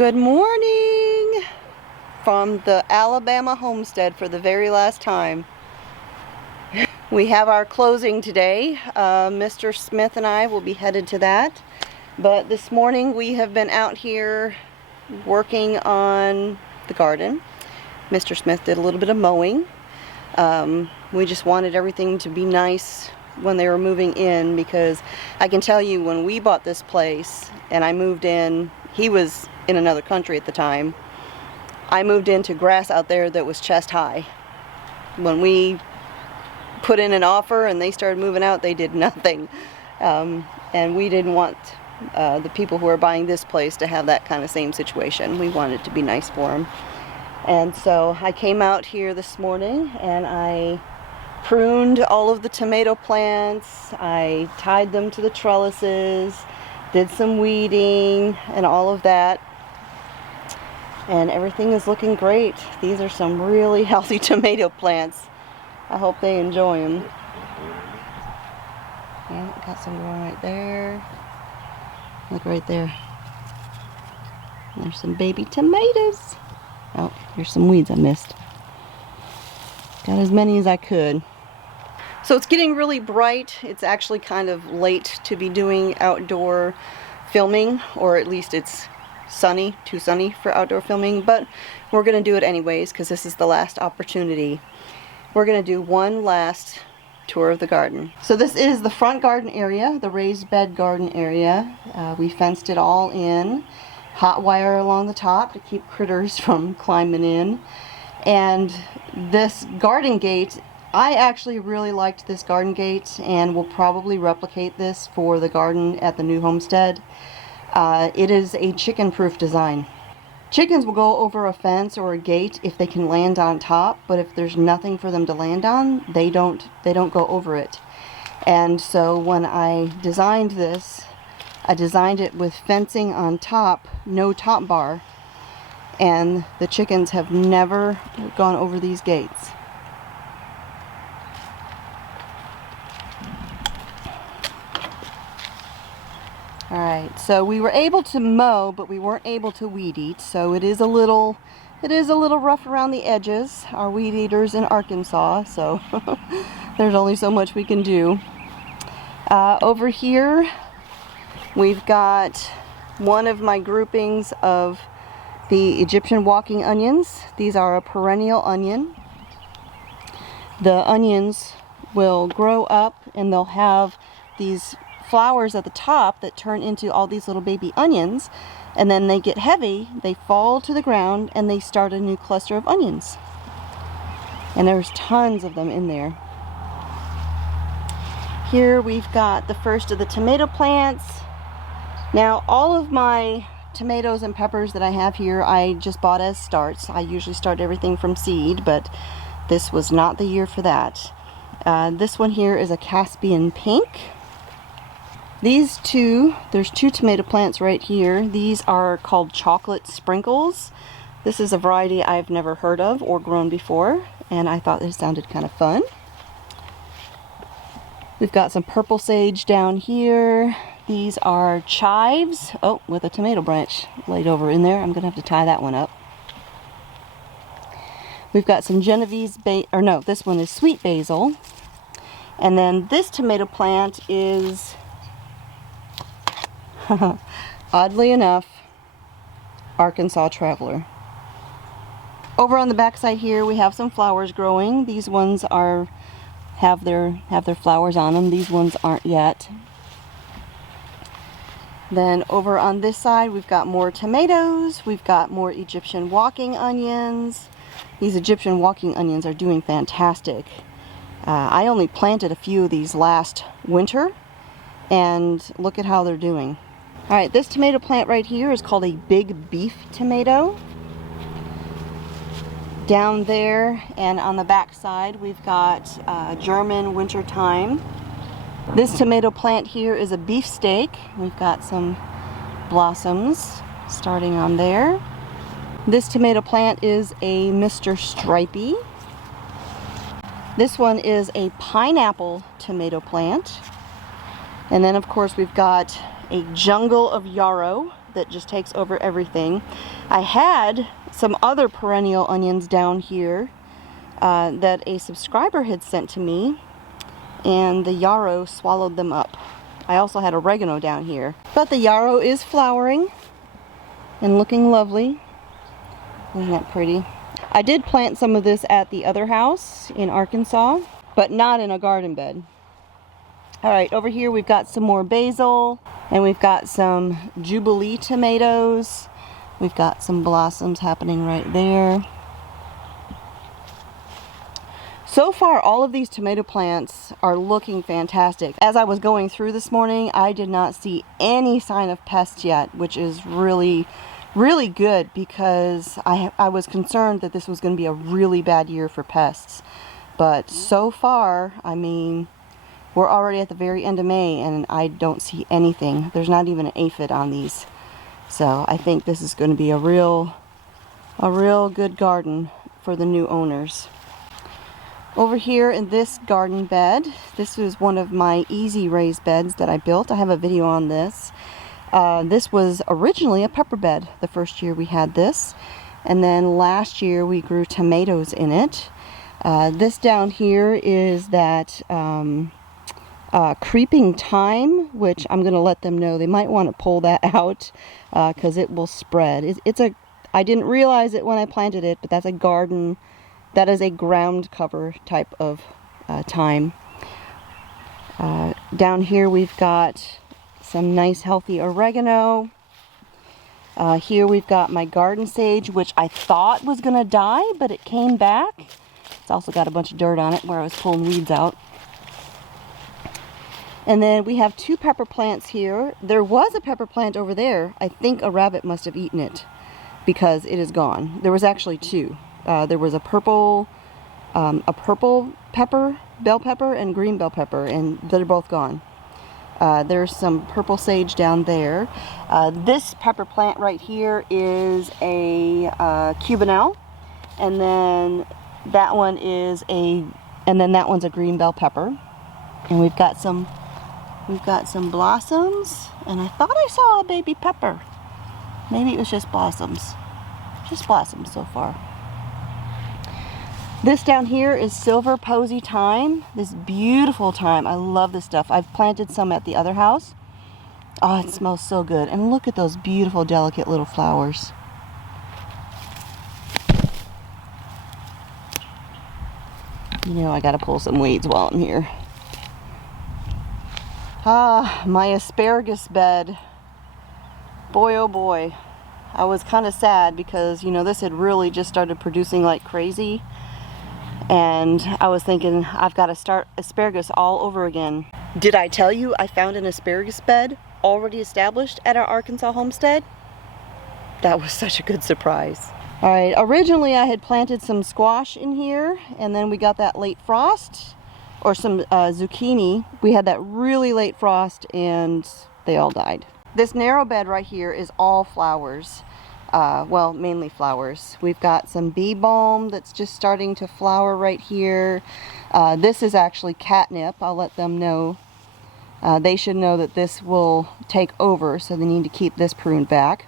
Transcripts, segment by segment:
Good morning from the Alabama homestead for the very last time. We have our closing today. Mr. Smith and I will be headed to that. But this morning we have been out here working on the garden. Mr. Smith did a little bit of mowing. We just wanted everything to be nice when they were moving in, because I can tell you, when we bought this place and I moved in, he was in another country at the time. I moved into grass out there that was chest high. When we put in an offer and they started moving out, they did nothing. And we didn't want the people who are buying this place to have that kind of same situation. We wanted it to be nice for them. And so I came out here this morning and I pruned all of the tomato plants. I tied them to the trellises, did some weeding and all of that. And everything is looking great. These are some really healthy tomato plants. I hope they enjoy them. Yeah, got some growing right there. Look right there. There's some baby tomatoes. Oh, here's some weeds I missed. Got as many as I could. So it's getting really bright. It's actually kind of late to be doing outdoor filming, or at least it's sunny, too sunny for outdoor filming, but we're going to do it anyways because this is the last opportunity. We're going to do one last tour of the garden. So this is the front garden area, the raised bed garden area. We fenced it all in, hot wire along the top to keep critters from climbing in. And this garden gate, I actually really liked this garden gate and will probably replicate this for the garden at the new homestead. It is a chicken-proof design. Chickens will go over a fence or a gate if they can land on top, but if there's nothing for them to land on, they don't go over it. And so when I designed this, I designed it with fencing on top, no top bar, and the chickens have never gone over these gates. Alright, so we were able to mow, but we weren't able to weed eat, so it is a little rough around the edges. Our weed eaters in Arkansas, so there's only so much we can do. Over here, we've got one of my groupings of the Egyptian walking onions. These are a perennial onion. The onions will grow up and they'll have these flowers at the top that turn into all these little baby onions, and then they get heavy, they fall to the ground, and they start a new cluster of onions. And there's tons of them in there. Here we've got the first of the tomato plants. Now all of my tomatoes and peppers that I have here I just bought as starts. I usually start everything from seed, but this was not the year for that. This one here is a Caspian pink. These two, there's two tomato plants right here. These are called chocolate sprinkles. This is a variety I've never heard of or grown before, and I thought it sounded kind of fun. We've got some purple sage down here. These are chives. Oh, with a tomato branch laid over in there. I'm gonna have to tie that one up. We've got some Genovese this one is sweet basil. And then this tomato plant is oddly enough, Arkansas Traveler. Over on the back side here we have some flowers growing. These ones have their flowers on them. These ones aren't yet. Then over on this side we've got more tomatoes. We've got more Egyptian walking onions. These Egyptian walking onions are doing fantastic. I only planted a few of these last winter, and look at how they're doing. Alright, this tomato plant right here is called a big beef tomato. Down there and on the back side we've got German wintertime. This tomato plant here is a beefsteak. We've got some blossoms starting on there. This tomato plant is a Mr. Stripey. This one is a pineapple tomato plant. And then of course we've got a jungle of yarrow. that just takes over everything. I had some other perennial onions down here that a subscriber had sent to me, and the yarrow swallowed them up. I also had oregano down here. But the yarrow is flowering and looking lovely. Isn't that pretty? I did plant some of this at the other house in Arkansas, but not in a garden bed. Alright, over here we've got some more basil, and we've got some Jubilee tomatoes. We've got some blossoms happening right there. So far, all of these tomato plants are looking fantastic. As I was going through this morning, I did not see any sign of pests yet, which is really good, because I was concerned that this was going to be a really bad year for pests. But so far, I mean, we're already at the very end of May and I don't see anything. There's not even an aphid on these. So I think this is going to be a real good garden for the new owners. Over here in this garden bed, this is one of my easy raised beds that I built. I have a video on this. This was originally a pepper bed the first year we had this. And then last year we grew tomatoes in it. This down here is that creeping thyme, which I'm going to let them know they might want to pull that out because it will spread. I didn't realize it when I planted it, but that's a garden, that is a ground cover type of thyme. Down here we've got some nice healthy oregano. Here we've got my garden sage, which I thought was going to die, but it came back. It's also got a bunch of dirt on it where I was pulling weeds out. And then we have two pepper plants here. There was a pepper plant over there. I think a rabbit must have eaten it because it is gone. There was actually two. There was a purple pepper, bell pepper, and green bell pepper, and they're both gone. There's some purple sage down there. This pepper plant right here is a cubanelle, and then that one is that one's a green bell pepper. And we've got some blossoms, and I thought I saw a baby pepper. Maybe it was just blossoms. Just blossoms so far. This down here is silver posy thyme. This beautiful thyme. I love this stuff. I've planted some at the other house. Oh, it smells so good. And look at those beautiful, delicate little flowers. You know, I gotta pull some weeds while I'm here. Ah, my asparagus bed. Boy, oh boy. I was kind of sad because, you know, this had really just started producing like crazy. And I was thinking, I've got to start asparagus all over again. Did I tell you I found an asparagus bed already established at our Arkansas homestead? That was such a good surprise. All right, originally I had planted some squash in here, and then we got that late frost, or some zucchini. We had that really late frost and they all died. This narrow bed right here is all flowers. Well, mainly flowers. We've got some bee balm that's just starting to flower right here. This is actually catnip. I'll let them know. They should know that this will take over, so they need to keep this pruned back.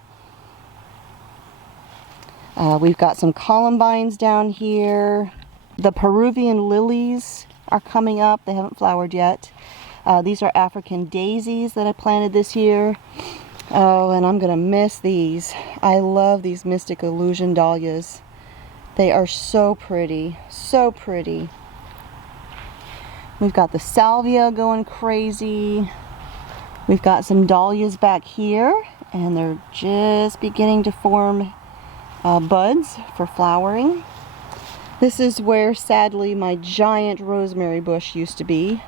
We've got some columbines down here. The Peruvian lilies are coming up. They haven't flowered yet. These are African daisies that I planted this year. Oh, and I'm gonna miss these. I love these Mystic Illusion dahlias. They are so pretty, so pretty. We've got the salvia going crazy. We've got some dahlias back here, and they're just beginning to form buds for flowering. This is where, sadly, my giant rosemary bush used to be,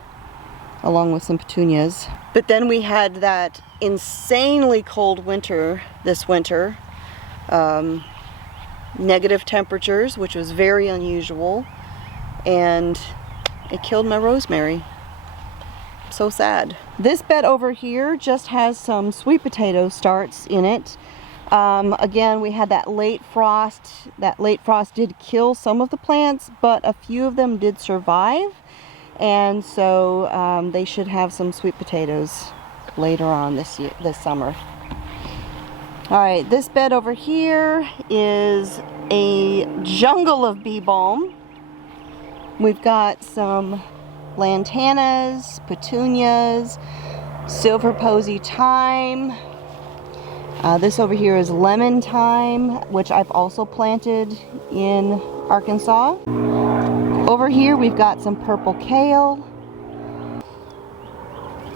along with some petunias. But then we had that insanely cold winter this winter. Negative temperatures, which was very unusual, and it killed my rosemary. So sad. This bed over here just has some sweet potato starts in it. Again, we had that late frost. That late frost did kill some of the plants, but a few of them did survive. And so they should have some sweet potatoes later on this summer. Alright, this bed over here is a jungle of bee balm. We've got some lantanas, petunias, silver posy thyme. This over here is lemon thyme, which I've also planted in Arkansas. Over here we've got some purple kale.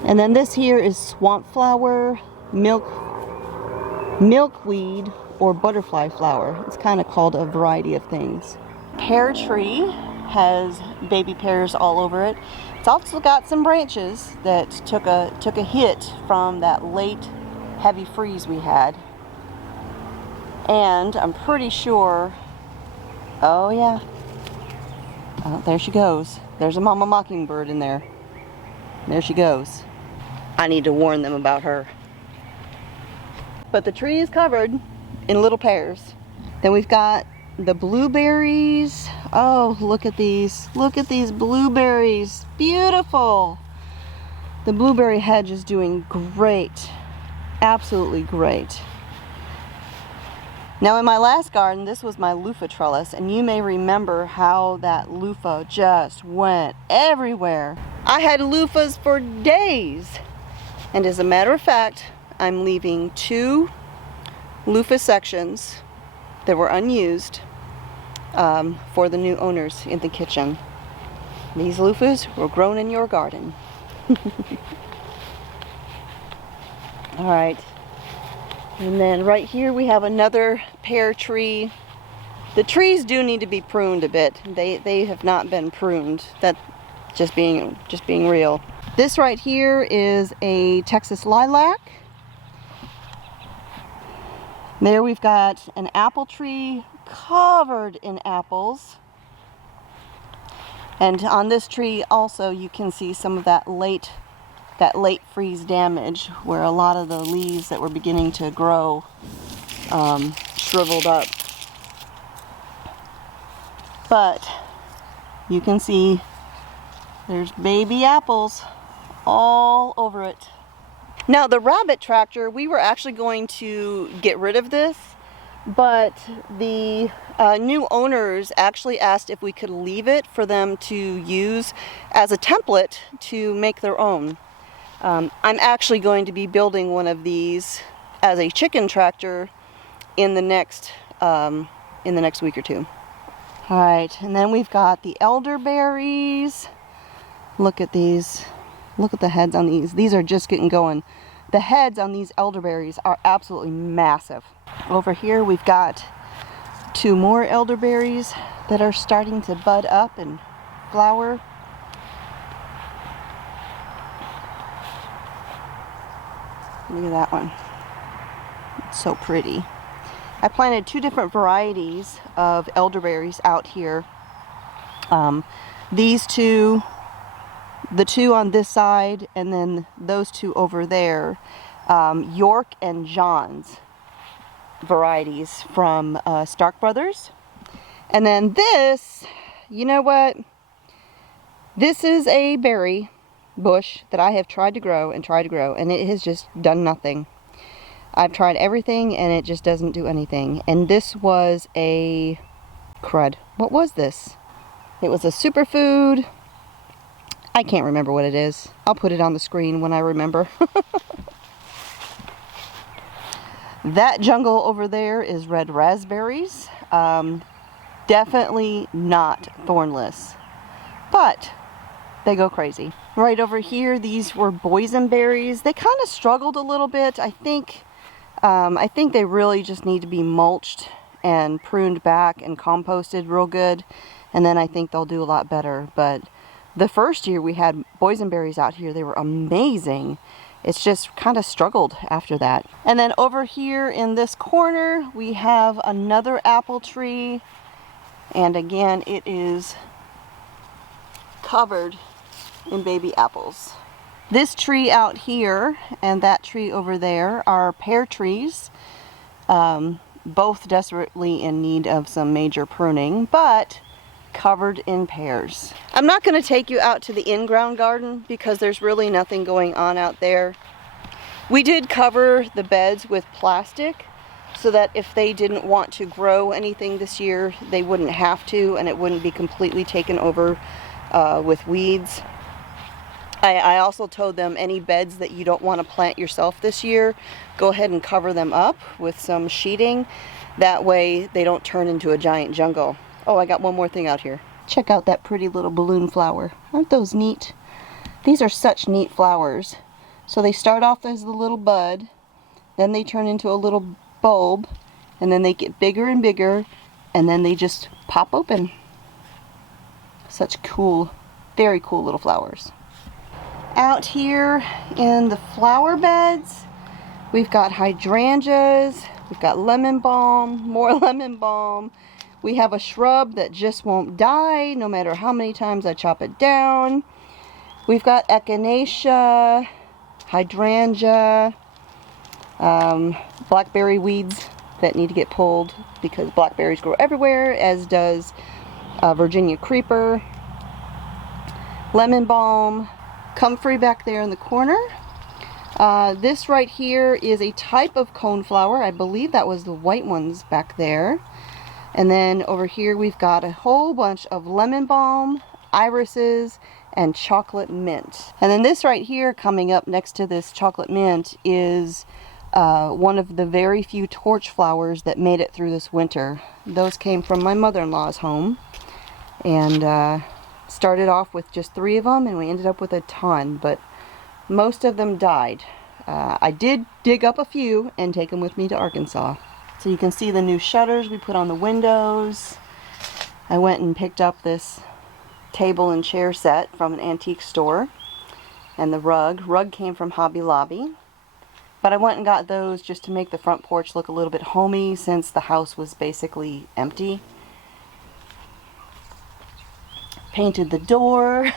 And then this here is swamp flower, milkweed, or butterfly flower. It's kind of called a variety of things. Pear tree has baby pears all over it. It's also got some branches that took a hit from that late heavy freeze we had. And I'm pretty sure, oh yeah, oh, there she goes. There's a mama mockingbird in there. There she goes. I need to warn them about her. But the tree is covered in little pears. Then we've got the blueberries. Oh, look at these. Look at these blueberries. Beautiful. The blueberry hedge is doing great. Absolutely great. Now in my last garden, this was my loofah trellis, and you may remember how that loofah just went everywhere. I had loofahs for days. And as a matter of fact, I'm leaving 2 loofah sections that were unused for the new owners in the kitchen. These loofahs were grown in your garden. Alright, and then right here we have another pear tree. The trees do need to be pruned a bit. They have not been pruned. That's just being real. This right here is a Texas lilac. There we've got an apple tree covered in apples. And on this tree also you can see some of that late freeze damage where a lot of the leaves that were beginning to grow shriveled up. But you can see there's baby apples all over it. Now the rabbit tractor, we were actually going to get rid of this, but the new owners actually asked if we could leave it for them to use as a template to make their own. I'm actually going to be building one of these as a chicken tractor in the next week or 2. All right, and then we've got the elderberries. Look at these. Look at the heads on these. These are just getting going. The heads on these elderberries are absolutely massive. Over here we've got 2 more elderberries that are starting to bud up and flower. Look at that one. It's so pretty. I planted 2 different varieties of elderberries out here. These 2, the 2 on this side, and then those 2 over there, York and John's varieties from Stark Brothers. And then this, you know what? This is a berry bush that I have tried to grow, and it has just done nothing. I've tried everything and it just doesn't do anything. And this was a crud. What was this? It was a superfood. I can't remember what it is. I'll put it on the screen when I remember. That jungle over there is red raspberries. Definitely not thornless, but they go crazy. Right over here, these were boysenberries. They kind of struggled a little bit. I think they really just need to be mulched and pruned back and composted real good, and then I think they'll do a lot better. But the first year we had boysenberries out here, they were amazing. It's just kind of struggled after that. And then over here in this corner, we have another apple tree. And again, it is covered in baby apples. This tree out here and that tree over there are pear trees. Both desperately in need of some major pruning, but covered in pears. I'm not going to take you out to the in-ground garden because there's really nothing going on out there. We did cover the beds with plastic, so that if they didn't want to grow anything this year, they wouldn't have to, and it wouldn't be completely taken over with weeds. I also told them any beds that you don't want to plant yourself this year, go ahead and cover them up with some sheeting. That way they don't turn into a giant jungle. Oh, I got one more thing out here. Check out that pretty little balloon flower. Aren't those neat? These are such neat flowers. So they start off as a little bud, then they turn into a little bulb, and then they get bigger and bigger, and then they just pop open. Such cool, very cool little flowers. Out here in the flower beds, we've got hydrangeas, we've got lemon balm, more lemon balm. We have a shrub that just won't die no matter how many times I chop it down. We've got echinacea, hydrangea, blackberry weeds that need to get pulled because blackberries grow everywhere, as does Virginia creeper, lemon balm, comfrey back there in the corner. This right here is a type of coneflower. I believe that was the white ones back there. And then over here we've got a whole bunch of lemon balm, irises, and chocolate mint. And then this right here coming up next to this chocolate mint is one of the very few torch flowers that made it through this winter. Those came from my mother-in-law's home, and started off with just 3 of them, and we ended up with a ton, but most of them died. I did dig up a few and take them with me to Arkansas. So you can see the new shutters we put on the windows. I went and picked up this table and chair set from an antique store, and the rug came from Hobby Lobby. But I went and got those just to make the front porch look a little bit homey, since the house was basically empty. Painted the door,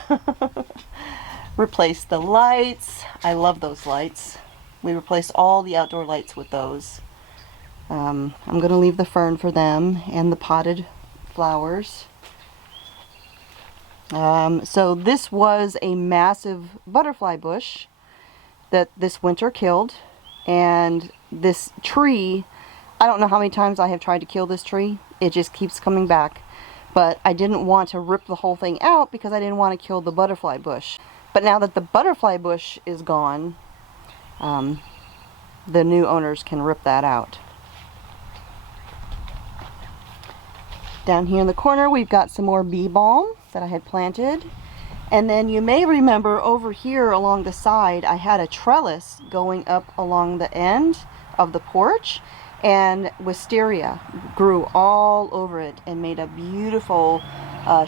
replaced the lights. I love those lights. We replaced all the outdoor lights with those. I'm going to leave the fern for them and the potted flowers. So this was a massive butterfly bush that this winter killed, and this tree, I don't know how many times I have tried to kill this tree. It just keeps coming back. But I didn't want to rip the whole thing out because I didn't want to kill the butterfly bush. But now that the butterfly bush is gone, the new owners can rip that out. Down here in the corner we've got some more bee balm that I had planted. And then you may remember over here along the side I had a trellis going up along the end of the porch. And wisteria grew all over it and made a beautiful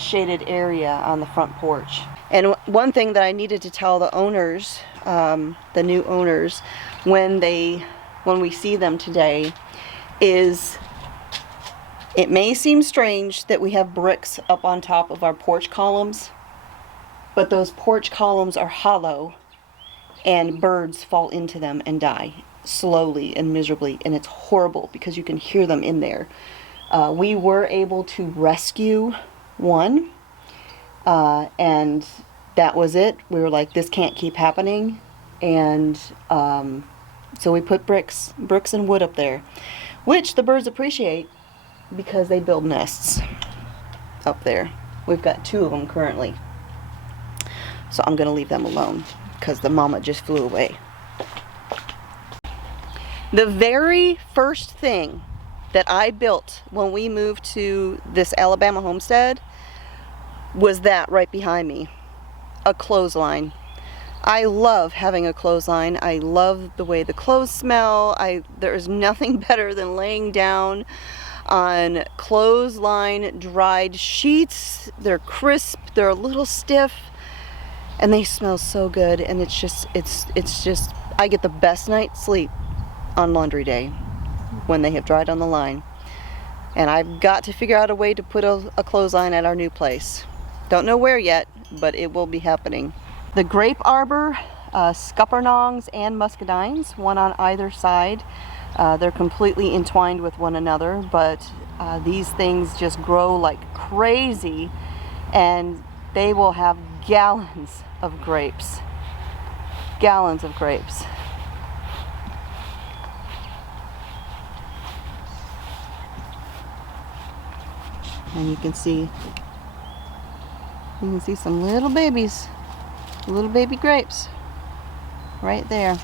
shaded area on the front porch. And one thing that I needed to tell the owners, the new owners, when we see them today, is it may seem strange that we have bricks up on top of our porch columns, but those porch columns are hollow and birds fall into them and die slowly and miserably, and it's horrible because you can hear them in there. We were able to rescue one, and that was it. We were like, this can't keep happening, and so we put bricks and wood up there, which the birds appreciate because they build nests up there. We've got 2 of them currently, so I'm gonna leave them alone because the mama just flew away. The very first thing that I built when we moved to this Alabama homestead was that right behind me, a clothesline. I love having a clothesline. I love the way the clothes smell. There is nothing better than laying down on clothesline dried sheets. They're crisp, they're a little stiff, and they smell so good, and it's just I get the best night's sleep on laundry day when they have dried on the line. And I've got to figure out a way to put a clothesline at our new place. Don't know where yet, but it will be happening. The grape arbor, scuppernongs and muscadines, one on either side. They're completely entwined with one another, but these things just grow like crazy, and they will have gallons of grapes. Gallons of grapes. And you can see some little babies, little baby grapes right there.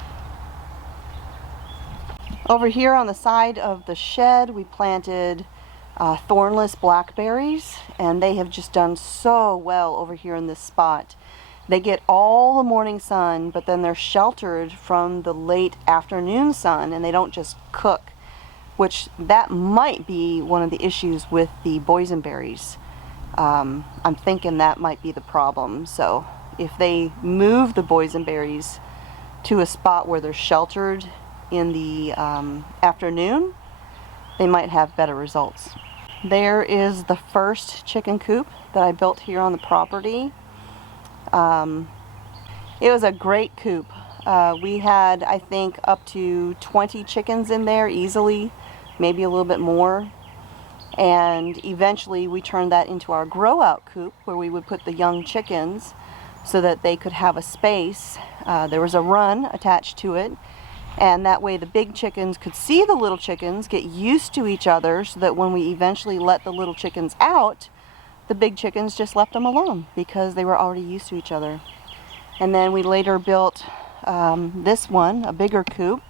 Over here on the side of the shed, we planted thornless blackberries, and they have just done so well over here in this spot. They get all the morning sun, but then they're sheltered from the late afternoon sun, and they don't just cook, which that might be one of the issues with the boysenberries. I'm thinking that might be the problem. So if they move the boysenberries to a spot where they're sheltered in the afternoon, they might have better results. There is the first chicken coop that I built here on the property. It was a great coop. We had, I think, up to 20 chickens in there easily, maybe a little bit more. And eventually we turned that into our grow out coop, where we would put the young chickens so that they could have a space. There was a run attached to it, and that way the big chickens could see the little chickens, get used to each other, so that when we eventually let the little chickens out, the big chickens just left them alone because they were already used to each other. And then we later built this one, a bigger coop.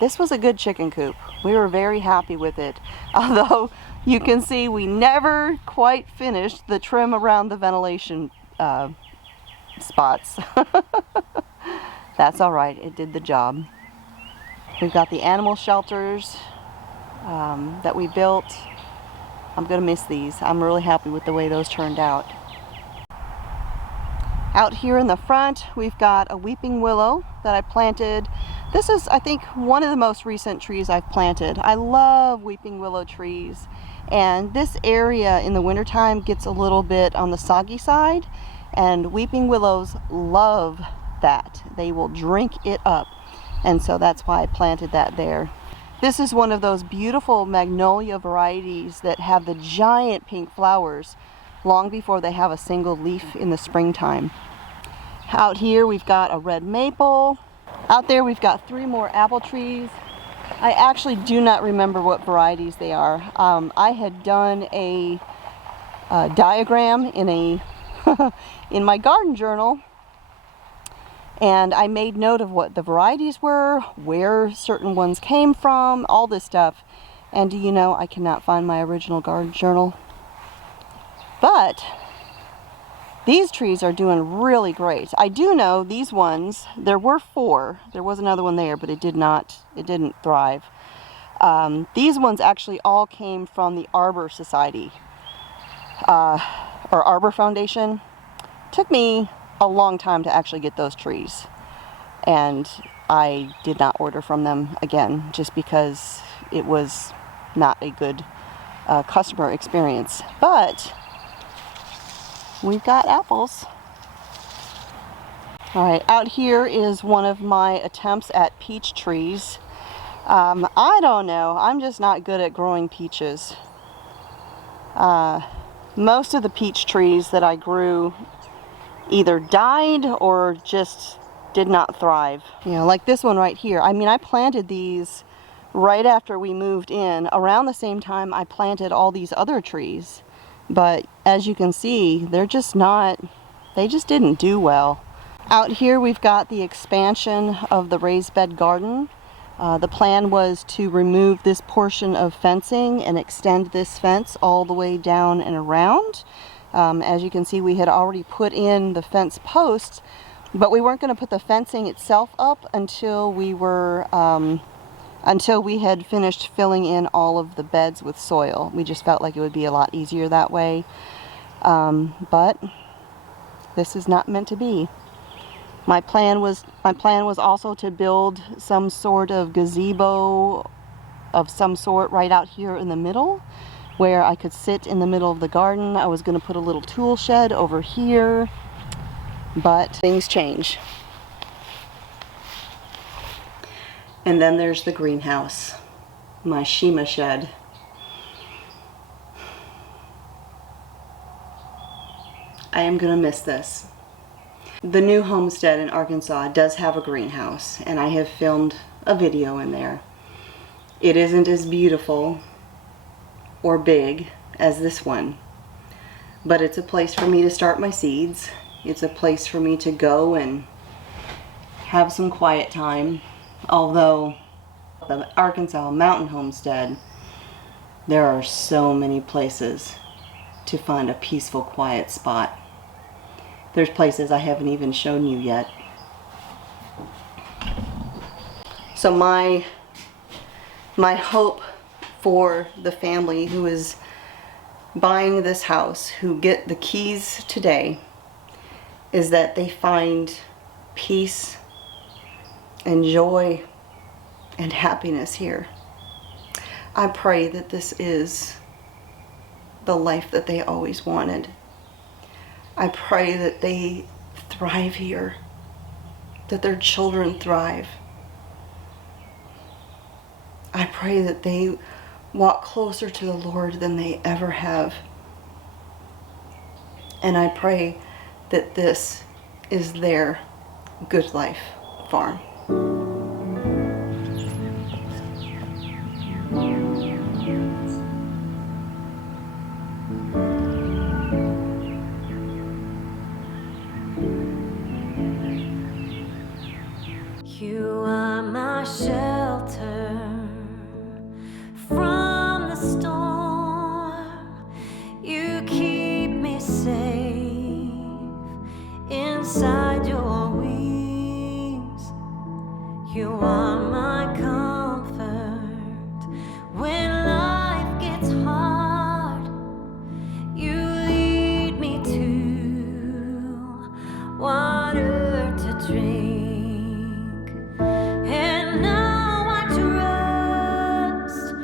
This was a good chicken coop. We were very happy with it. Although you can see we never quite finished the trim around the ventilation spots. That's all right, it did the job. We've got the animal shelters that we built. I'm gonna miss these. I'm really happy with the way those turned out. Out here in the front, we've got a weeping willow that I planted. This is, I think, one of the most recent trees I've planted. I love weeping willow trees. And this area in the wintertime gets a little bit on the soggy side, and weeping willows love that. They will drink it up. And so that's why I planted that there. This is one of those beautiful magnolia varieties that have the giant pink flowers long before they have a single leaf in the springtime. Out here we've got a red maple. Out there we've got 3 more apple trees. I actually do not remember what varieties they are. I had done a diagram in in my garden journal, and I made note of what the varieties were, where certain ones came from, all this stuff. And do you know, I cannot find my original garden journal. But these trees are doing really great. I do know these ones, there were 4. There was another one there, but it didn't thrive. These ones actually all came from the Arbor Society, or Arbor Foundation. Took me a long time to actually get those trees, and I did not order from them again, just because it was not a good customer experience. But we've got apples. Alright, out here is one of my attempts at peach trees. I don't know, I'm just not good at growing peaches. Most of the peach trees that I grew either died or just did not thrive. You know, like this one right here. I mean, I planted these right after we moved in. Around the same time I planted all these other trees. But as you can see, they're just not, they just didn't do well. Out here we've got the expansion of the raised bed garden. The plan was to remove this portion of fencing and extend this fence all the way down and around. As you can see, we had already put in the fence posts, but we weren't going to put the fencing itself up until we had finished filling in all of the beds with soil. We just felt like it would be a lot easier that way. But this is not meant to be. My plan was also to build some sort of gazebo of some sort right out here in the middle, where I could sit in the middle of the garden. I was going to put a little tool shed over here, but things change. And then there's the greenhouse, my Shima shed. I am going to miss this. The new homestead in Arkansas does have a greenhouse, and I have filmed a video in there. It isn't as beautiful or big as this one, but it's a place for me to start my seeds. It's a place for me to go and have some quiet time. Although the Arkansas Mountain Homestead, there are so many places to find a peaceful, quiet spot. There's places I haven't even shown you yet. So my hope for the family who is buying this house, who get the keys today, is that they find peace and joy and happiness here. I pray that this is the life that they always wanted. I pray that they thrive here, that their children thrive. I pray that they walk closer to the Lord than they ever have. And I pray that this is their good life farm. You are my shelter from the storm. You keep me safe inside your wings. You are my comfort when life gets hard. You lead me to water to drink. And now I trust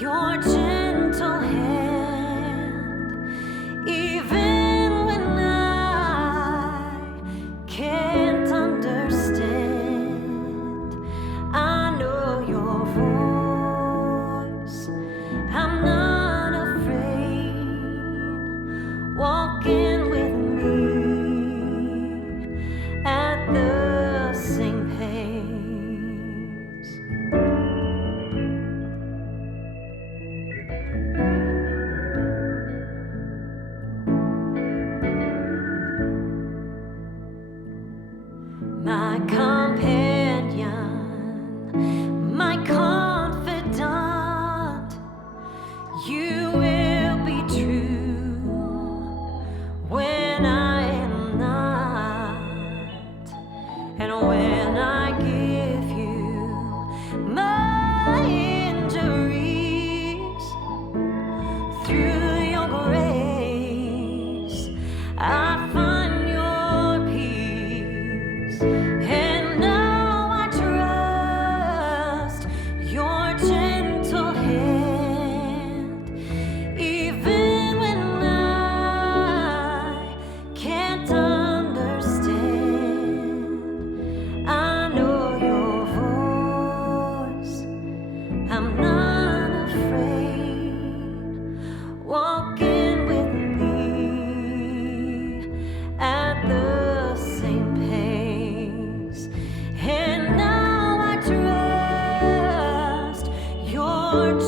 your gentle hand, even when I can't understand. I know your voice, I'm not afraid. Walking with me at the same pace. My companion, my confidant, you will be true when I am not, and when I give you my injuries. Through your grace, I find your peace. And now I trust your gentle hand, even when I can't understand. I know your voice, I'm not afraid. Walking with me at the same pace. And now I trust your